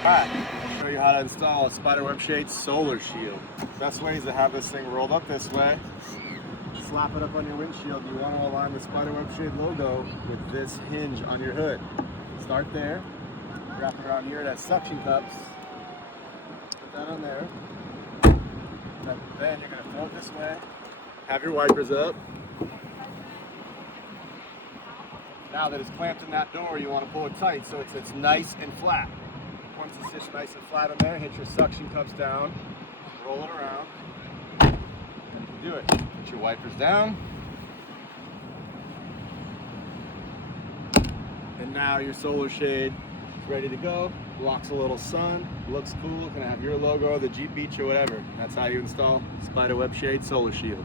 Alright, I'll show you how to install a Spiderwebshade solar shield. Best way is to have this thing rolled up this way. Slap it up on your windshield. You want to align the Spiderwebshade logo with this hinge on your hood. Start there, wrap it around here. It has suction cups. Put that on there. Then you're going to throw it this way. Have your wipers up. Now that it's clamped in that door, you want to pull it tight so it's nice and flat. Once it sits nice and flat in there, hit your suction cups down, roll it around, and you do it. Put your wipers down. And now your solar shade is ready to go. Blocks a little sun, looks cool, can have your logo, the Jeep Beach or whatever. That's how you install Spiderwebshade Solar Shield.